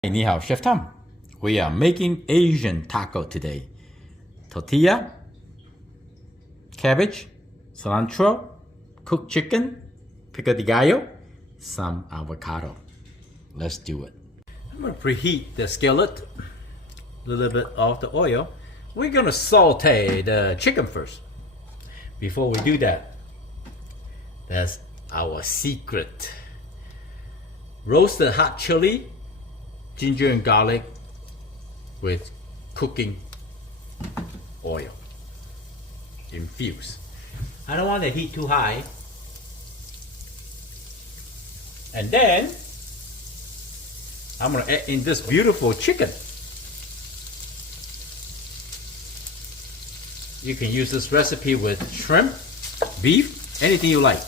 Hey, ni hao, Chef Tom. We are making Asian taco today. Tortilla, cabbage, cilantro, cooked chicken, pico de gallo, some avocado. Let's do it. I'm gonna preheat the skillet, a little bit of the oil. We're gonna saute the chicken first. Before we do that, that's our secret. Roasted hot chili, ginger and garlic with cooking oil infused. I don't want the heat too high. And then I'm gonna add in this beautiful chicken. You can use this recipe with shrimp, beef, anything you like.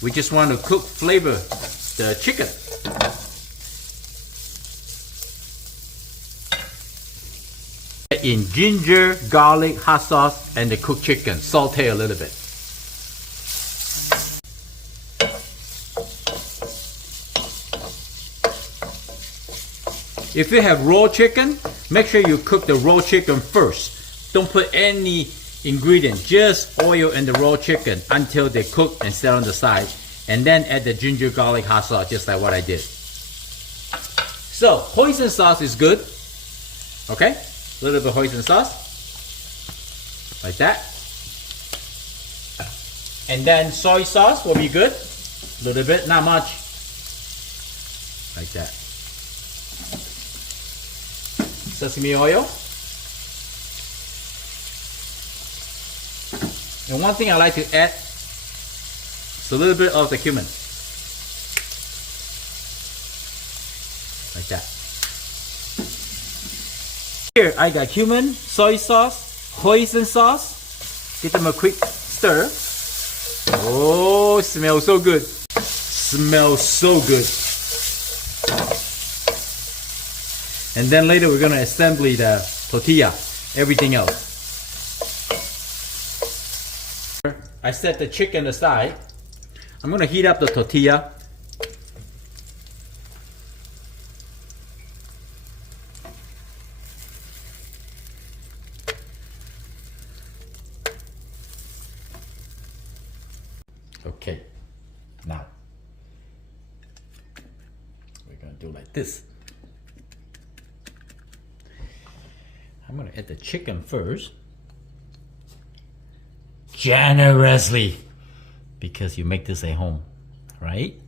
We just want to flavor the chicken. Add in ginger, garlic, hot sauce, and the cooked chicken. Saute a little bit. If you have raw chicken, make sure you cook the raw chicken first. Don't put any ingredient, just oil and the raw chicken until they cook and set on the side. And then add the ginger, garlic, hot sauce, just like what I did. So, hoisin sauce is good. Okay? A little bit of hoisin sauce. Like that. And then soy sauce will be good. A little bit, not much. Like that. Sesame oil. And one thing I like to add is a little bit of the cumin. Like that. Here I got cumin, soy sauce, hoisin sauce. Give them a quick stir. Oh, smells so good. Smells so good. And then later we're gonna assemble the tortilla, everything else. I set the chicken aside. I'm gonna heat up the tortilla. Okay, now we're gonna do like this. I'm gonna add the chicken first. Generously, because you make this at home, right?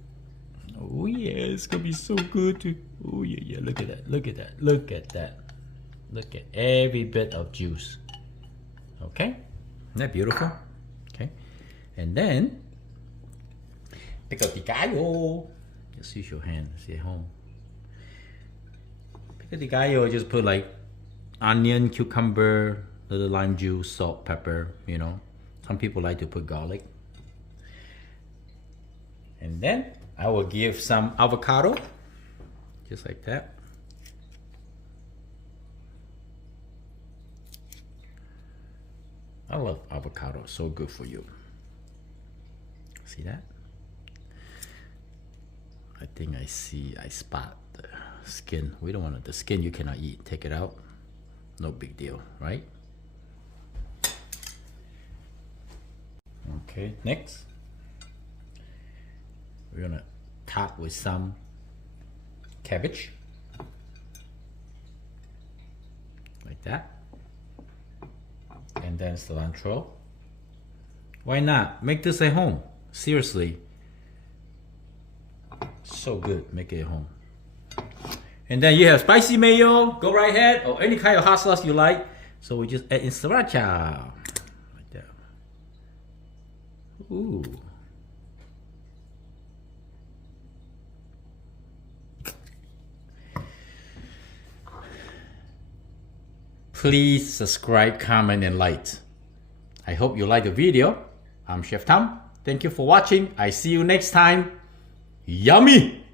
Oh yeah, it's gonna be so good too. Oh yeah, look at that, look at that, look at that. Look at every bit of juice. Okay, isn't that beautiful? Okay, and then pico de gallo. Just use your hand, see at home. Pico de gallo, just put like onion, cucumber, little lime juice, salt, pepper, you know. Some people like to put garlic. And then I will give some avocado, just like that. I love avocado, so good for you. See that? I think I spot the skin. We don't want the skin you cannot eat. Take it out. No big deal, right? Okay, next we're gonna top with some cabbage, like that, and then cilantro. Why not? Make this at home. Seriously, so good. Make it at home. And then you have spicy mayo, go right ahead, or any kind of hot sauce you like. So we just add in sriracha. Ooh. Please subscribe, comment, and like. I hope you like the video. I'm Chef Tom. Thank you for watching. I see you next time. Yummy!